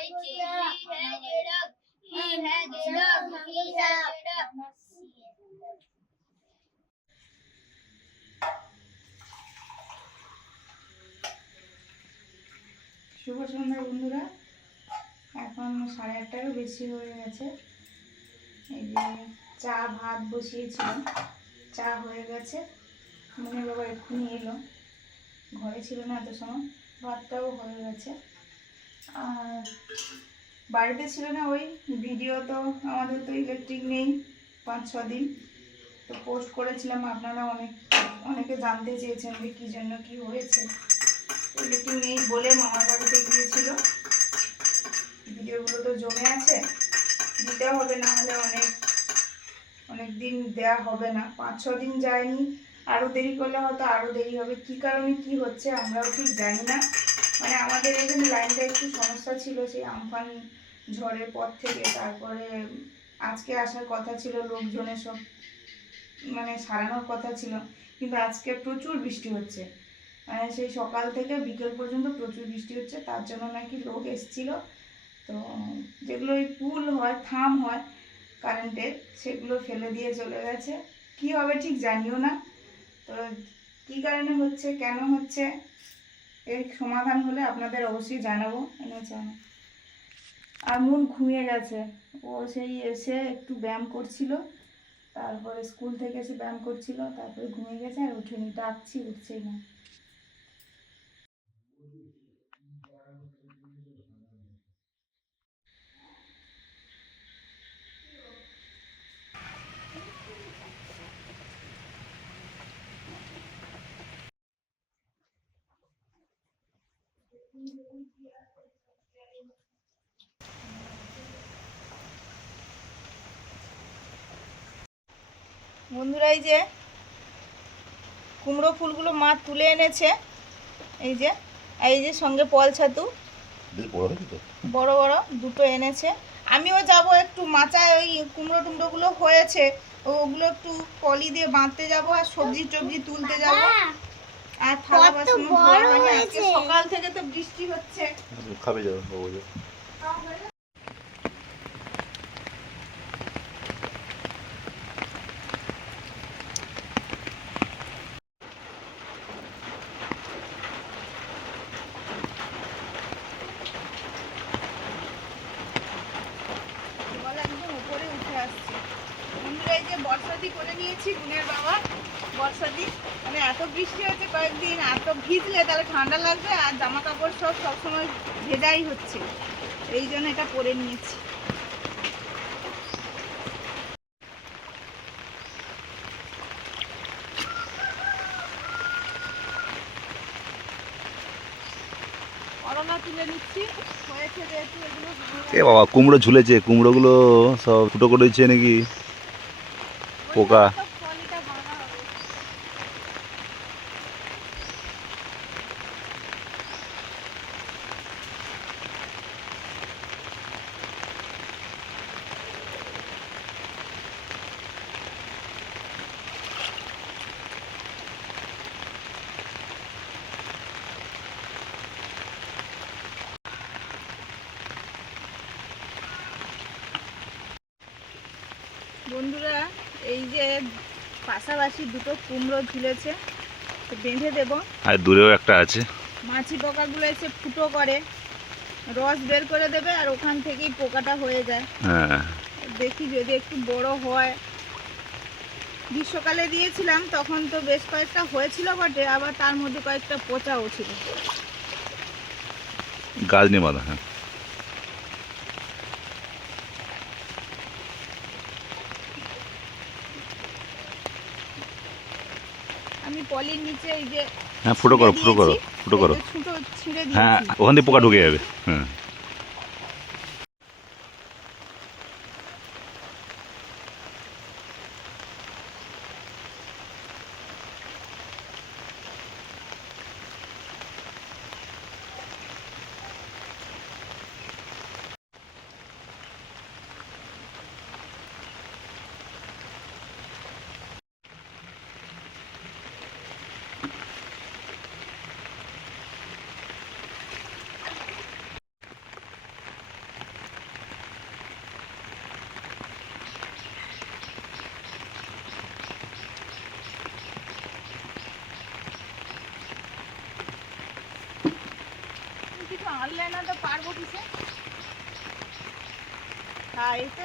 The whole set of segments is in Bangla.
শুভ সন্ধ্যা বন্ধুরা, এখন 8:30টারও বেশি হয়ে গেছে। এই যে চা ভাত বসিয়েছিলাম, চা হয়ে গেছে। মনে বাবা এক্ষুনি এলো, ঘরে ছিল না এত সময়। ভাতটাও হয়ে গেছে। আর বাড়িতে ছিল না, ওই ভিডিও তো আমাদের তো ইলেকট্রিক নেই 5-6 দিন, তো পোস্ট করেছিলাম। আপনারা অনেকে জানতে চেয়েছেন যে কী জন্য কী হয়েছে। ইলেকট্রিক নেই বলে মামার বাড়িতে গিয়েছিল। ভিডিওগুলো তো জমে আছে, দিতে হবে, না হলে অনেক দিন দেওয়া হবে না। 5-6 দিন যায়নি, আরও দেরি করলে হয়তো আরও দেরি হবে। কী কারণে কী হচ্ছে আমরাও ঠিক জানি না। মানে আমাদের এখানে লাইনটা একটু সমস্যা ছিল সেই আমফান ঝড়ের পর থেকে। তারপরে আজকে আসার কথা ছিল, লোকজনের সব মানে সারানোর কথা ছিল, কিন্তু আজকে প্রচুর বৃষ্টি হচ্ছে। সেই সকাল থেকে বিকেল পর্যন্ত প্রচুর বৃষ্টি হচ্ছে। তার জন্য নাকি লোক এসছিল, তো যেগুলো ওই পুল হয়, থাম হয় কারেন্টের, সেগুলো ফেলে দিয়ে চলে গেছে। কি হবে ঠিক জানিও না। তো কি কারণে হচ্ছে, কেন হচ্ছে, এর সমাধান হলে আপনাদের অবশ্যই জানাবো। এনেছে আর মন ঘুমিয়ে গেছে। ও সেই এসে একটু ব্যায়াম করছিল, তারপরে স্কুল থেকে এসে ব্যায়াম করছিল, তারপরে ঘুমিয়ে গেছে। আর উঠেনি, ডাকছি উঠছেই না। বন্ধুরা, এই যে কুমড়ো ফুলগুলো মা তুলে এনেছে, এই যে সঙ্গে পল ছাতু বড় বড় দুটো এনেছে। আমিও যাব একটু মাচায়, ওই কুমড়ো টুমড়োগুলো হয়েছে, ওগুলো একটু পলি দিয়ে বাঁধতে যাব, আর সবজি টবজি তুলতে যাব। আর থালা বাসন ধোয়া হয়নি, আজকে সকাল থেকে তো বৃষ্টি হচ্ছে। খাবে যাও। বর্ষাতি করে নিয়েছি, গুনের বাবা বর্ষাতি। মানে এত বৃষ্টি হচ্ছে কয়েকদিন, এত ভিজলে তাহলে ঠান্ডা লাগবে, আর জামা কাপড় সবসময় ভেজাই হচ্ছে, এই জন্য এটা পরে নিয়েছি। করলা তুলে নিচ্ছি, হয়েছে যেহেতু এগুলো। এ বাবা, কুমড়ো ঝুলেছে, কুমড়োগুলো সব ফুটো করেছে নাকি পোকা? বন্ধুরা, এই যে পাশাপাশি দুটো কুমড়ো ঝুলেছে, তো বেঁধে দেবো। আর দূরেও একটা আছে। মাছি পোকাগুলো এসে ফুটো করে, রস বের করে দেবে, আর ওখান থেকেই পোকাটা হয়ে যায়। হ্যাঁ, দেখি যদি একটু বড় হয়। গ্রীষ্মকালে দিয়েছিলাম, তখন তো বেশ কয়েকটা হয়েছিল বটে, আবার তার মধ্যে কয়েকটা পচাও ছিল। গাছ নিয়ে বাঁধা। হ্যাঁ, আমি পলির নিচে এই যে হ্যাঁ, ফুটো করো, ফুটো করো, ফুটো করো। ছোটো ছিঁড়ে হ্যাঁ, দিয়েছি, ওখান দিয়ে পোকা ঢুকে যাবে। হ্যাঁ, পারলে না তো পারবো কিসে? হ্যাঁ, এই তো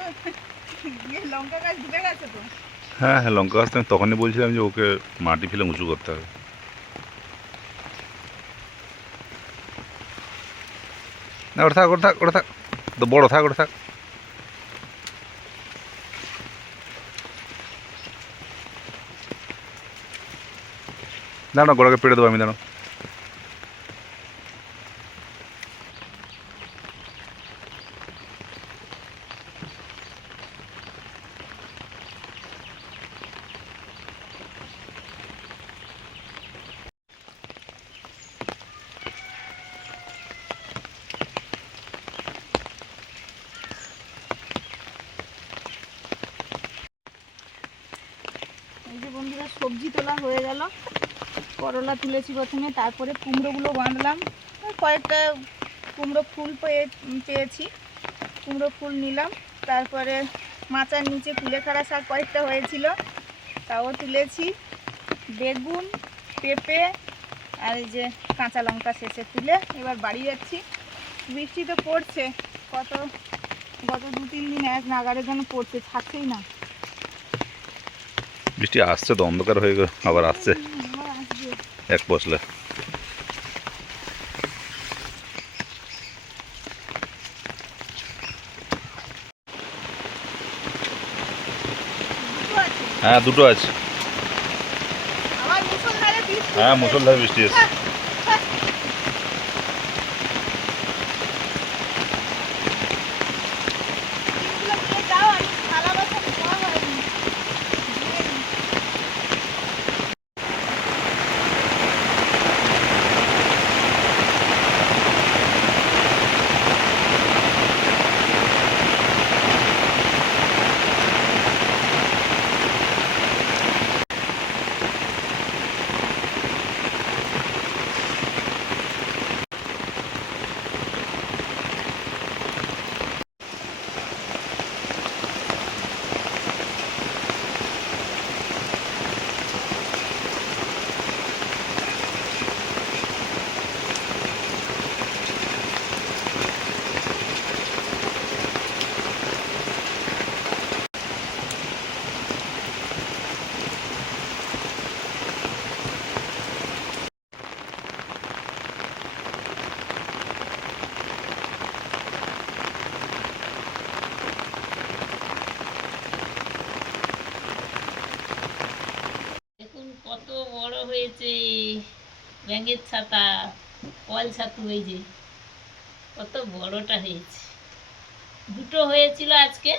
গিয়ে লঙ্কা গাছ ডুবে গেছে তো। হ্যাঁ হ্যাঁ, লঙ্কা গাছটা আমি তখনই বলছিলাম যে ওকে মাটি ফেলে উঁচু করতে হবে। না, ওটা থাক, ওটা থাক, ওটা থাক, তো বড় থাক, ওটা থাক। দাঁড়া, গোড়াকে পেড়ে দেবো আমি, দাঁড়া। এই যে বন্ধুরা, সবজি তোলা হয়ে গেল। করলা তুলেছি প্রথমে, তারপরে কুমড়োগুলো বাঁধলাম। কয়েকটা কুমড়ো ফুল পেয়েছি, কুমড়ো ফুল নিলাম। তারপরে মাচার নিচে কুলেখাড়া শাক কয়েকটা হয়েছিল, তাও তুলেছি। বেগুন, পেঁপে আর এই যে কাঁচা লঙ্কা শেষে তুলে এবার বাড়ি যাচ্ছি। বৃষ্টি তো পড়ছে, গত 2-3 দিন এক নাগারে যেন পড়ছে, থাকছেই না। বৃষ্টি আসছে তো, অন্ধকার হয়ে গেল, আবার আসছে আবার আসবে। এক পশলা। দুটো আছে। হ্যাঁ, দুটো আছে। আবার মুষলধারে বৃষ্টি। হ্যাঁ, মুষলধারে বৃষ্টি আছে। টিপগুলো নিয়ে যাও, আমি থালা বাসন ধোয়া হয়নি। ধুয়ে নিই। দেখুন কত বড় হয়েছে ব্যাঙের ছাতা, কল ছাতু। এই যে কত বড়টা হয়েছে, দুটো হয়েছিল আজকে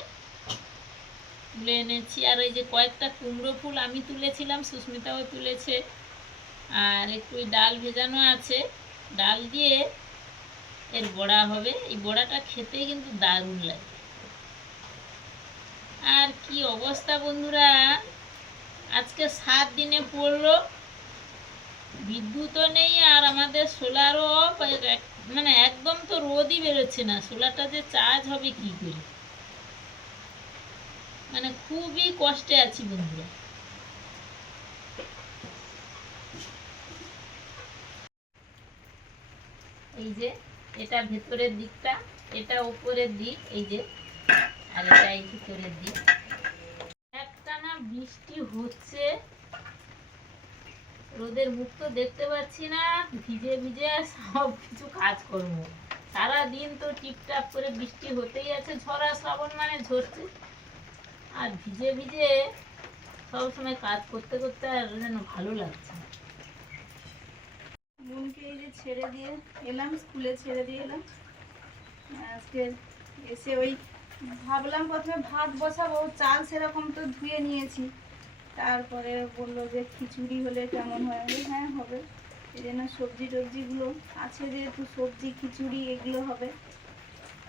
তুলে এনেছি। আর এই যে কয়েকটা কুমড়ো ফুল আমি তুলেছিলাম, সুস্মিতাও তুলেছে। আর একটু ডাল ভেজানো আছে, ডাল দিয়ে এর বড়া হবে। এই বড়াটা খেতে কিন্তু দারুণ লাগে। আর কি অবস্থা বন্ধুরা, আজকে 7 দিনে পড়লো, বিদ্যুৎও নেই আর আমাদের সোলারও অফ। মানে একদম তো রোদই বেরোচ্ছে না, সোলারটা যে চার্জ হবে কি করে, মানে খুবই কষ্টে আছি বন্ধুরা। এই যে এটা ভেতরের দিকটা, এটা উপরের দিক, এই যে, আর এটা এই ভিতরের দিক। একটানা বৃষ্টি হচ্ছে, রোদের মুখ তো দেখতে পাচ্ছি না, ভিজে ভিজে সব কিছু কাজকর্ম। সারাদিন তো টিপটাপ করে বৃষ্টি হতেই আছে, ঝরা শ্রাবণ মানে ঝরছে। আর ভিজে ভিজে সবসময় কাজ করতে করতে আর যেন ভালো লাগছে না। বোনকে এই যে ছেড়ে দিয়ে এলাম, স্কুলে ছেড়ে দিয়ে এলাম। আজকে এসে ওই ভাবলাম প্রথমে ভাত বসাবো, চাল সেরকম তো ধুয়ে নিয়েছি। তারপরে বললো যে খিচুড়ি হলে কেমন হয়, আমি হ্যাঁ হবে। এই জন্য সবজি টবজিগুলো আছে, যেহেতু সবজি খিচুড়ি এগুলো হবে।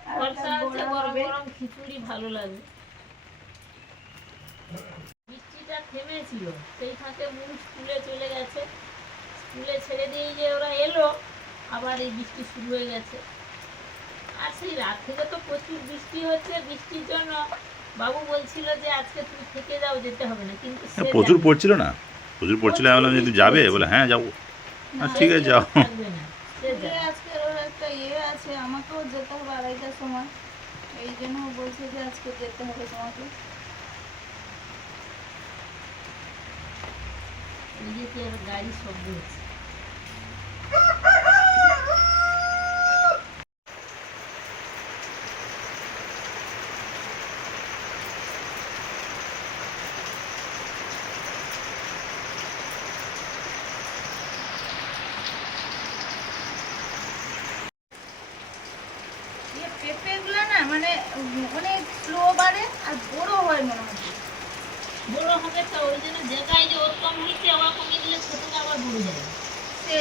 আর একটা বর্ষা আছে, বড়া গরম হবে। গরম খিচুড়ি ভালো লাগে। বৃষ্টিটা থেমেছিল, সেই ফাঁকে বোন স্কুলে চলে গেছে। স্কুলে ছেড়ে দিয়ে যে ওরা এলো, আবার এই বৃষ্টি শুরু হয়ে গেছে। আর সেই রাত থেকে তো প্রচুর বৃষ্টি হচ্ছে। বৃষ্টির জন্য বাবু বলছিল যে আজকে তুমি থেকে যাও, যেতে হবে না, কিন্তু সে প্রচুর যাবে। পড়ছিল না, প্রচুর পড়ছিল। আমি বললাম যদি যাবে, বলে হ্যাঁ যাবো। না, ঠিক আছে, যাও। থাকবে না, সে স্কুলে যাবে। আজকে ওর একটা ইয়ে আছে, বলছে আমাকেও যেতে হবে 2:30টার সময়, এই জন্য বলছে যে আজকে যেতে হবে তোমাকে। ওই যে তোর গাড়ি শব্দ হচ্ছে। পেঁপেগুলো না মানে অনেক স্লো বাড়ে আর বড় হয় মনে হচ্ছে। বড় হবে তো, ওই জন্য জায়গায় যে ওর কম হয়েছে আবার কমিয়ে দিলে ছোটটা আবার বড় যাবে। সে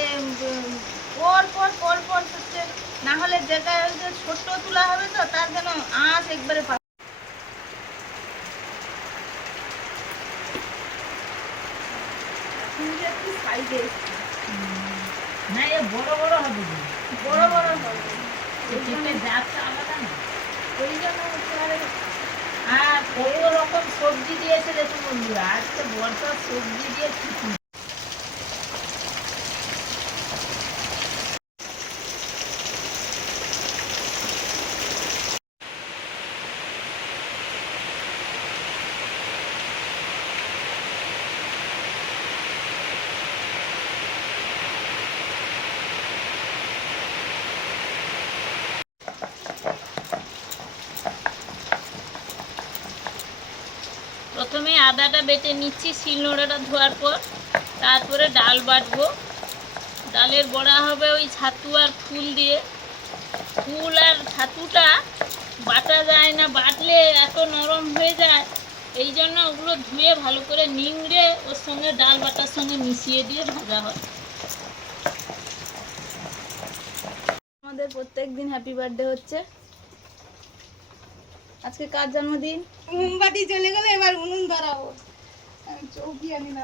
পর পর পর পর হচ্ছে, না হলে জায়গায় ওই যে ছোট তুলা হবে তো তার যেন আঁশ একবারে সাইডে না, এ বড় বড় হবে যে। বড় বড় হবে, পেঁপের জাতটা আলাদা না। ওই জন্য হচ্ছে আর কত রকম সবজি দিয়েছে দেখুন বন্ধুরা, আজকে বর্ষার সবজি দিয়ে খিচুড়ি। প্রথমে আদাটা বেটে নিচ্ছি শিলনোড়াটা ধোয়ার পর, তারপরে ডাল বাটবো। ডালের বড়া হবে ওই ছাতু আর ফুল দিয়ে। ফুল আর ছাতুটা বাটা যায় না, বাটলে এত নরম হয়ে যায়, এই জন্য ওগুলো ধুয়ে ভালো করে নিংড়ে ওর সঙ্গে ডাল বাটার সঙ্গে মিশিয়ে দিয়ে ভাজা হয়। আমাদের প্রত্যেকদিন হ্যাপি বার্থডে হচ্ছে। আজকে কার জন্মদিন? মোমবাতি চলে গেলে এবার উনুন ধরাবো। চৌকি আনি না,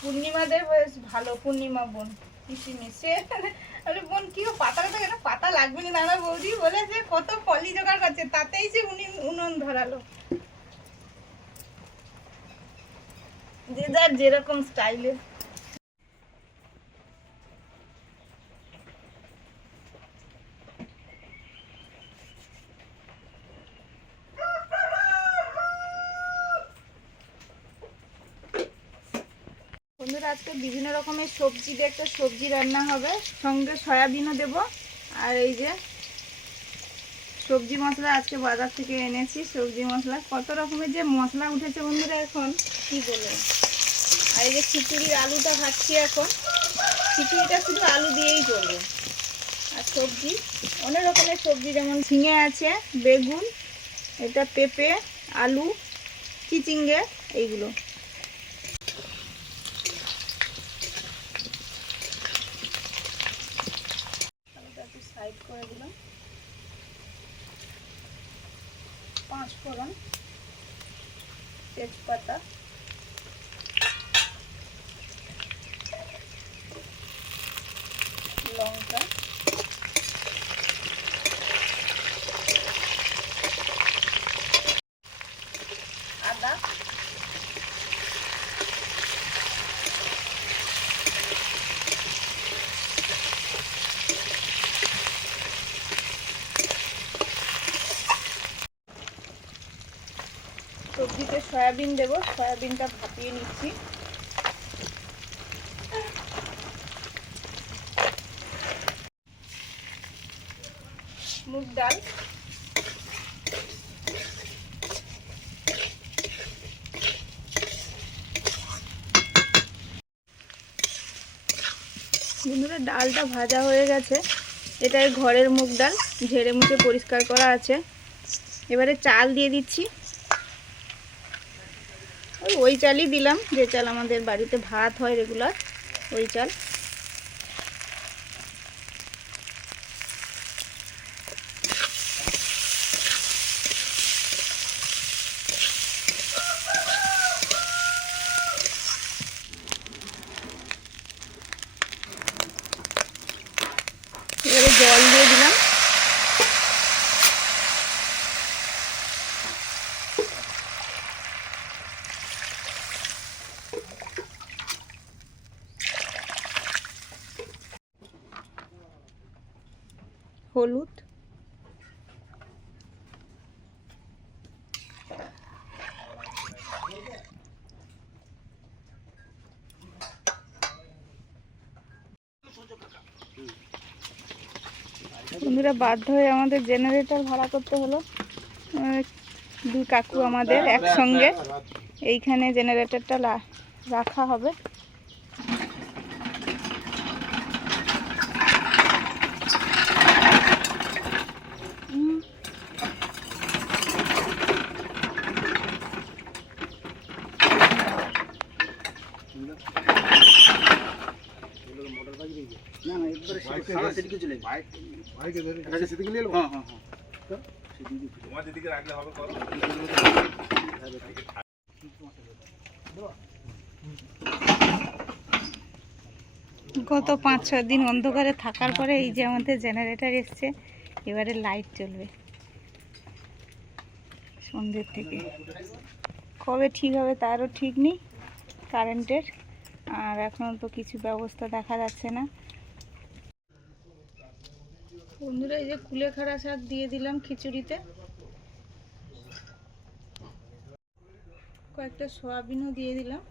পূর্ণিমাদের বেশ ভালো, পূর্ণিমা বোন পিসি মিশে বোন কি পাতা থাকে না, পাতা লাগবে না দাদা বৌদি বলেছে, কত ফলি জোগাড় করছে তাতেই সে উনুন ধরালো। যে যার যেরকম স্টাইলে। বন্ধুরা আজকে বিভিন্ন রকমের সবজি দিয়ে একটা সবজি রান্না হবে, সঙ্গে সয়াবিনও দেব। আর এই যে সবজি মশলা আজকে বাজার থেকে এনেছি, সবজি মশলা কত রকমের যে মশলা উঠেছে বন্ধুরা এখন কি বলে। আর এই যে খিচুড়ির আলুটা ভাজছি এখন, খিচুড়িটা শুধু আলু দিয়েই চলবে। আর সবজি অনেক রকমের সবজি, যেমন ঝিঙে আছে, বেগুন, এটা পেঁপে, আলু, চিচিঙ্গে, এইগুলো। সাইড করে দিলাম, 5 ফোড়ন, তেজপাতা, লঙ্কা, আদা, সবজিতে সয়াবিন দেব, সয়াবিনটা ভাপিয়ে নিচ্ছি। মুগ ডাল, বন্ধুরা ডালটা ভাজা হয়ে গেছে, এটাই ঘরের মুগ ডাল, ঝেড়ে মুছে পরিষ্কার করা আছে। এবারে চাল দিয়ে দিচ্ছি, ওই চালই দিলাম যে চাল আমাদের বাড়িতে ভাত হয় রেগুলার, ওই চাল। এবারে জল দিয়ে দিলাম। হলুদ, বন্ধুরা বাধ্য হয়ে আমাদের জেনারেটর ভাড়া করতে হলো। দুই কাকু আমাদের একসঙ্গে এইখানে জেনারেটরটা রাখা হবে। গত 5-6 দিন অন্ধকারে থাকার পরে এই যে আমাদের জেনারেটর এসছে, এবারে লাইট জ্বলবে সন্ধ্যের থেকে। কবে ঠিক হবে তারও ঠিক নেই কারেন্টের, আর এখন তো কিছু ব্যবস্থা দেখা যাচ্ছে না। বন্ধুরা এই যে কুলেখাড়া শাক দিয়ে দিলাম খিচুড়িতে, কয়েকটা সয়াবিনও দিয়ে দিলাম।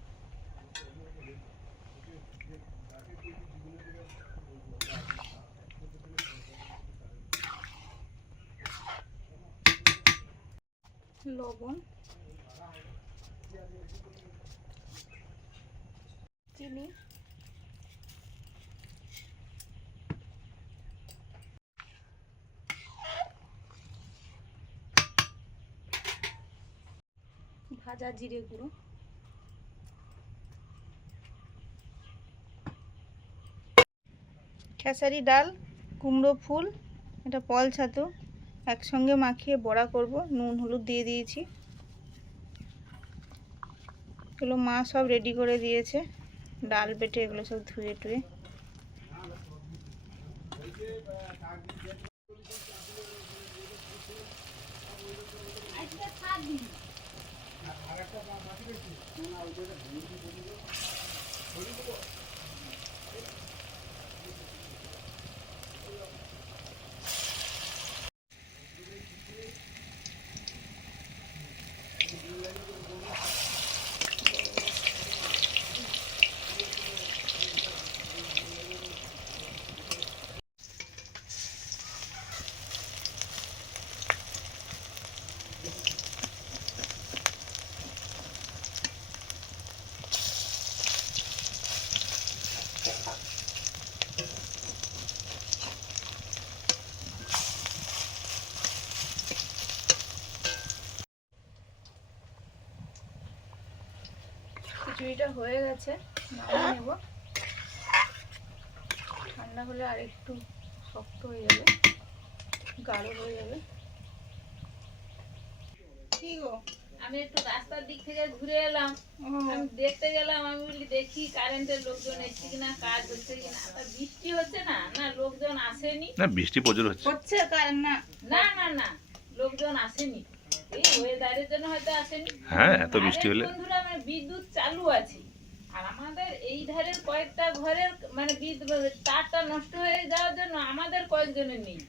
লবণ, চিনি, ভাজা জিরে গুঁড়ো, খেসারি ডাল, কুমড়ো ফুল, এটা পল ছাতু একসঙ্গে মাখিয়ে বড়া করব। নুন হলুদ দিয়ে দিয়েছি। এগুলো মা সব রেডি করে দিয়েছে, ডাল বেটে এগুলো সব ধুয়ে টুয়ে। খিচুড়িটা হয়ে গেছে, নামিয়ে নেব। ঠান্ডা হলে আর একটু শক্ত হয়ে যাবে, গাঢ় হয়ে যাবে। কি গো, আমি একটু রাস্তার দিক থেকে ঘুরে এলাম, আমি দেখতে গেলাম, আমি বলি দেখি কারেন্টের লোকজন এসছে কিনা, কাজ হচ্ছে কিনা। তা বৃষ্টি হচ্ছে না, না লোকজন আসেনি। না বৃষ্টি প্রচুর হচ্ছে। হচ্ছে কারেন্ট না? না না না, লোকজন আসেনি, এই ওয়েদারের জন্য হয়তো আসেনি। হ্যাঁ এত বৃষ্টি হলে বন্ধুরা মানে বিদ্যুৎ চালু আছে, আর আমাদের এই ধারের কয়েকটা ঘরের মানে তারটা নষ্ট হয়ে যাওয়ার জন্য আমাদের কয়েকজনের নেই।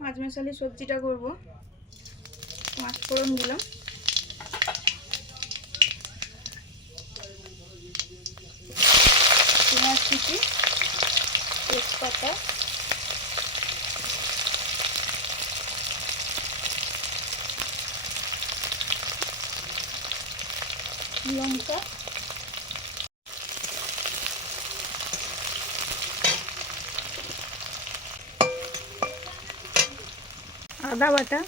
পাঁচ মেশালি সবজিটা করব। মাছ ফোড়ন দিলাম, পেঁয়াজ কুচি, তেজপাতা, লঙ্কা, আদা বাটা,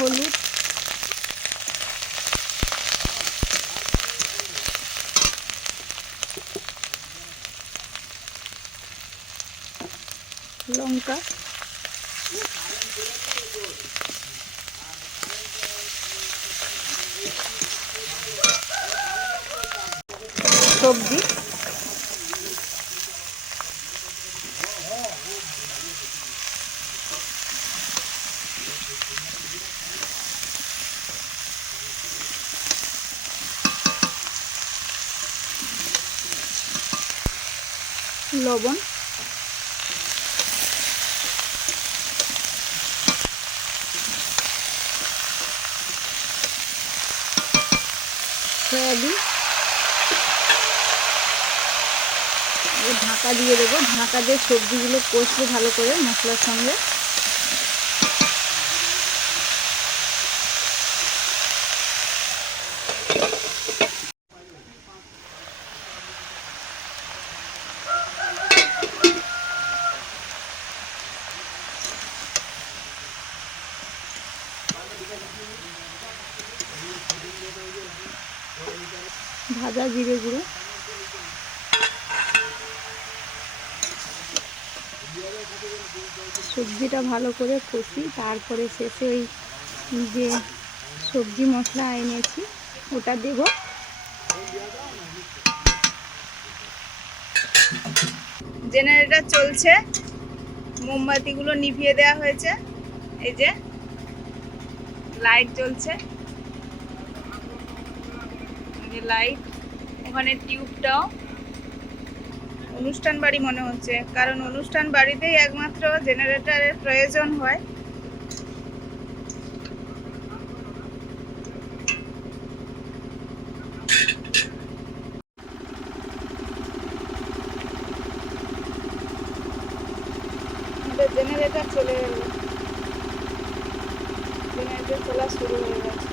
হলুদ, লঙ্কা, সবজি। লবণ, সয়াবিন, ঢাকা দিয়ে দেবো। ঢাকা দিয়ে সবজিগুলো কষবো ভালো করে মশলার সঙ্গে। ভাজা জিরে গুঁড়ো, সবজিটা ভালো করে কষি, তারপরে শেষে ওই যে সবজি মশলা এনেছি ওটা দেব। জেনারেটর চলছে, মোমবাতিগুলো নিভিয়ে দেওয়া হয়েছে, এই যে লাইট জ্বলছে, লাইট, ওখানে টিউবটাও। অনুষ্ঠান বাড়ি মনে হচ্ছে, কারণ অনুষ্ঠান বাড়িতেই একমাত্র জেনারেটরের প্রয়োজন হয়। আমাদের জেনারেটর চলে গেল, জেনারেটর চলা শুরু হয়ে গেছে।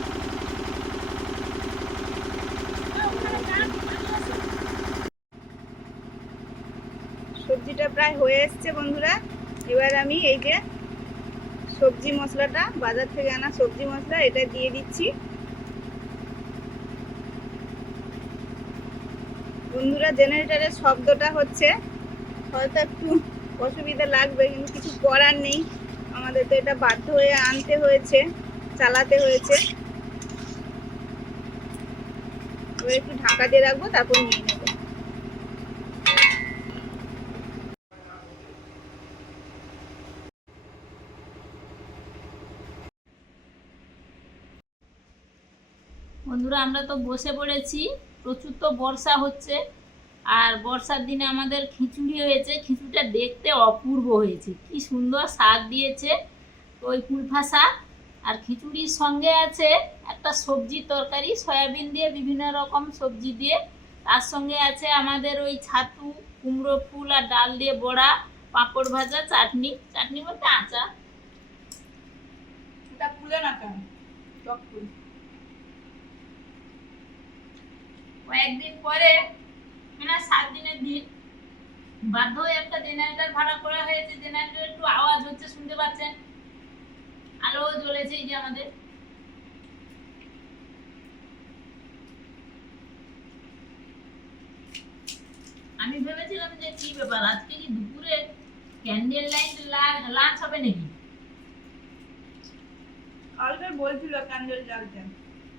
সবজিটা প্রায় হয়ে এসছে বন্ধুরা। এবার আমি এই যে সবজি মশলাটা, বাজার থেকে আনা সবজি মশলা, এটা দিয়ে দিচ্ছি। বন্ধুরা, জেনারেটরের শব্দটা হচ্ছে, হয়তো একটু অসুবিধা লাগবে, কিন্তু কিছু করার নেই, আমাদের তো এটা বাধ্য হয়ে আনতে হয়েছে, চালাতে হয়েছে। এবার একটু ঢাকা দিয়ে রাখবো, তারপর নিয়ে নেব। বন্ধুরা, আমরা তো বসে পড়েছি, প্রচুর তো বর্ষা হচ্ছে, আর বর্ষার দিনে আমাদের খিচুড়ি হয়েছে। খিচুড়িটা দেখতে অপূর্ব হয়েছে, কি সুন্দর শাক দিয়েছে, ওই কুলফা শাক, আর খিচুড়ির সঙ্গে আছে একটা সবজির তরকারি, সয়াবিন দিয়ে, বিভিন্ন রকম সবজি দিয়ে। তার সঙ্গে আছে আমাদের ওই ছাতু, কুমড়ো ফুল আর ডাল দিয়ে বড়া, পাঁপড় ভাজা, চাটনি। চাটনি বলতে আচার। এটা খুলে না কেন? টক ফুল। কয়েকদিন পরে, মানে 7 দিনের দিন, বাধ্য হয়ে একটা জেনারেটর ভাড়া করা হয়েছে। জেনারেটর একটু আওয়াজ হচ্ছে, শুনতে পাচ্ছেন, আলো জ্বলেছে এই যে আমাদের। আমি ভেবেছিলাম যে কি ব্যাপার, আজকে কি দুপুরে ক্যান্ডেল লাইট লাঞ্চ হবে নাকি? কালকে বলছিল ক্যান্ডেল জ্বালতে,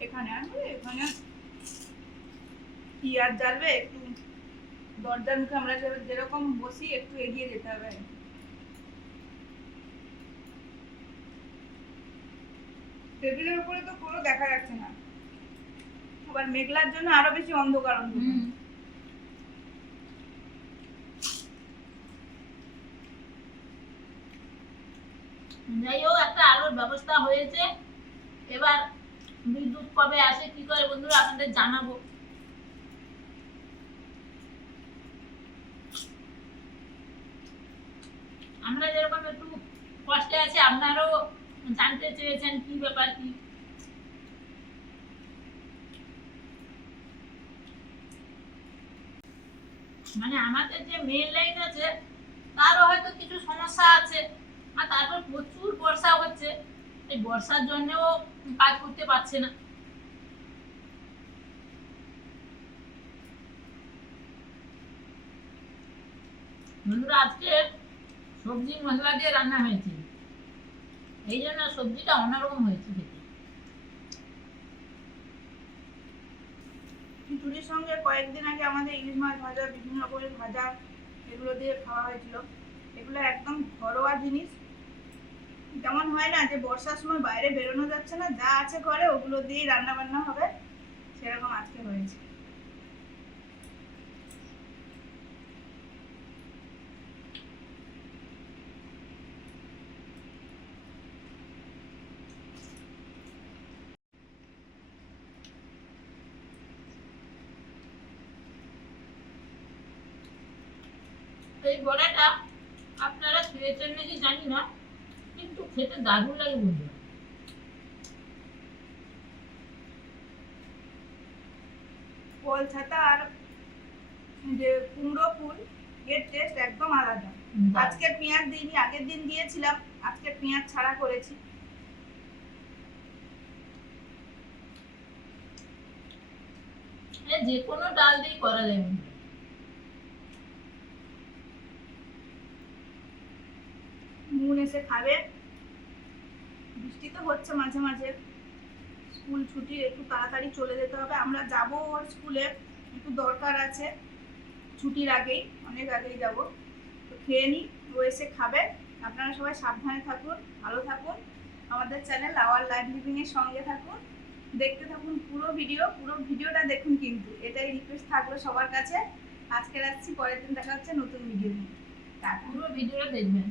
এখানে আসবে, এখানে কি আর জ্বালবে, একটু দরজার মুখে আমরা যেরকম বসি একটু এগিয়ে যেতে হবে। টেবিলের উপরে তো পুরো দেখা যাচ্ছে না, আবার মেঘলার জন্য আরো বেশি অন্ধকার অন্ধকার। যাই হোক, একটা আলোর ব্যবস্থা হয়েছে। এবার বিদ্যুৎ কবে আসে, কি করে বন্ধুরা আপনাদের জানাবো। আমরা যেরকম একটু কষ্টে আছি, আপনারাও জানতে চেয়েছেন কি ব্যাপার কি। মানে আমাদের যে মেইন লাইন আছে, তারও হয়তো কিছু সমস্যা আছে, আর তারপর প্রচুর বর্ষা হচ্ছে, এই বর্ষার জন্যও কাজ করতে পারছে না। বন্ধুরা, আজকে সবজি মশলা দিয়ে রান্না হয়েছে, এই জন্য সবজিটা অন্যরকম হয়েছে খেতে। কিন্তু খিচুড়ির সঙ্গে কয়েকদিন আগে আমাদের ইলিশ মাছ ভাজা, বিভিন্ন রকমের ভাজা, এগুলো দিয়ে খাওয়া হয়েছিল। এগুলো একদম ঘরোয়া জিনিস। যেমন হয় না যে বর্ষার সময় বাইরে বেরোনো যাচ্ছে না, যা আছে ঘরে ওগুলো দিয়েই রান্না বান্না হবে, সেরকম আজকে হয়েছে। এই বড়াটা আপনারা খেয়েছেন নাকি জানি না, কিন্তু খেতে দারুণ লাগে বন্ধুরা। কল ছাতা আর যে কুমড়ো ফুল, এর টেস্ট একদম আলাদা। আজকে পেঁয়াজ দিইনি, আগের দিন দিয়েছিলাম, আজকে পেঁয়াজ ছাড়া করেছি। যে কোনো ডাল দিয়ে করা যায় বন্ধুরা। নুন এসে খাবে। বৃষ্টি তো হচ্ছে মাঝে মাঝে, স্কুল ছুটি, একটু তাড়াতাড়ি চলে যেতে হবে। আমরা যাব ওর স্কুলে, একটু দরকার আছে, ছুটির আগেই, অনেক আগেই যাব। তো খেয়ে নিই, ও এসে খাবে। আপনারা সবাই সাবধানে থাকুন, ভালো থাকুন, আমাদের চ্যানেল আওয়ার লাইফ লিভিং এর সঙ্গে থাকুন, দেখতে থাকুন পুরো ভিডিওটা দেখুন, কিন্তু এটাই রিকোয়েস্ট থাকলো সবার কাছে। আজকে রাখছি, পরের দিন দেখা হচ্ছে নতুন ভিডিও নিয়ে। টাটা। পুরো ভিডিওটা দেখবেন।